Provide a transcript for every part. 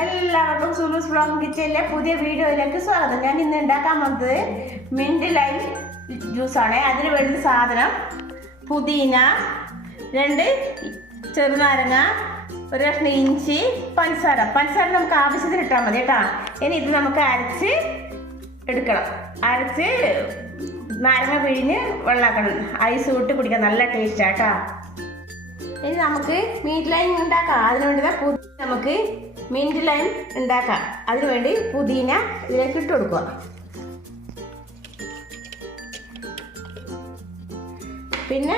എല്ലാവർക്കും സുലൂസ് വ്ളോഗ് കിച്ചണിലെ പുതിയ വീഡിയോയിലേക്ക് സ്വാഗതം. ഞാൻ ഇന്ന് ഉണ്ടാക്കാൻ പോകുന്നത് മിന്റ് ലൈം ജ്യൂസാണ്. അതിന് വേണ്ടുന്ന സാധനം പുതിന, 2 ചെറുനാരങ്ങ, 1 കഷ്ണം ഇഞ്ചി, പഞ്ചസാര നമുക്ക് ആവശ്യത്തിന് ഇട്ടാൽ മതി കേട്ടോ. ഇനി ഇത് നമുക്ക് അരച്ച് എടുക്കണം. അരച്ച് നാരങ്ങ പിഴിഞ്ഞ് വെള്ളമാക്കണം. ഐസ് ഇട്ട് കുടിക്കാൻ നല്ല ടേസ്റ്റാണ് കേട്ടോ. ഇനി നമുക്ക് മിന്റ് ലൈം ഉണ്ടാക്കാം. അതിന് വേണ്ടി നമുക്ക് മിന്റ് ലൈം ഉണ്ടാക്കാം. അതിനുവേണ്ടി പുതിന ഇതിലേക്ക് ഇട്ട് കൊടുക്കുക. പിന്നെ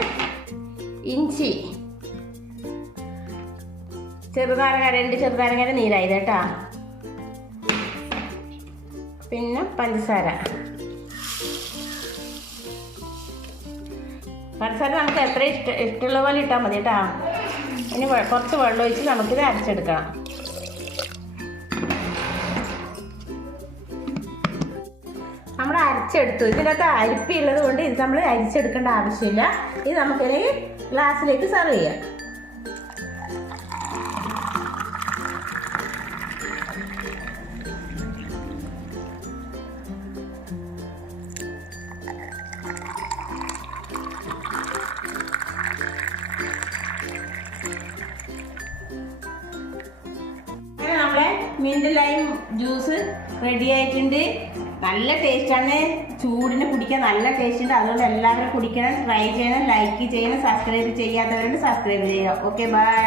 ഇഞ്ചി, ചെറുനാരങ്ങ, 2 ചെറുനാരങ്ങയുടെ നീരായത് കേട്ടോ. പിന്നെ പഞ്ചസാര നമുക്ക് എത്ര ഇഷ്ടമുള്ള പോലെ ഇട്ടാൽ മതി കേട്ടോ. ഇനി കുറച്ച് വെള്ളം ഒഴിച്ച് നമുക്കിത് അരച്ചെടുക്കണം. നമ്മൾ അരച്ചെടുത്തു. ഇതിനകത്ത് അരിപ്പുള്ളത് കൊണ്ട് ഇത് നമ്മൾ അരിച്ചെടുക്കേണ്ട ആവശ്യമില്ല. ഇത് നമുക്കിനി ഗ്ലാസ്സിലേക്ക് സെർവ് ചെയ്യാം. നമ്മളെ മിന്റ് ലൈം ജ്യൂസ് റെഡി ആയിട്ടുണ്ട്. നല്ല ടേസ്റ്റാണ്. ചൂടിന് കുടിക്കാൻ നല്ല ടേസ്റ്റ് ഉണ്ട്. അതുകൊണ്ട് എല്ലാവരും കുടിക്കണം, ട്രൈ ചെയ്യണം, ലൈക്ക് ചെയ്യണം. സബ്സ്ക്രൈബ് ചെയ്യാത്തവരുണ്ട് സബ്സ്ക്രൈബ് ചെയ്യുക. Okay, by.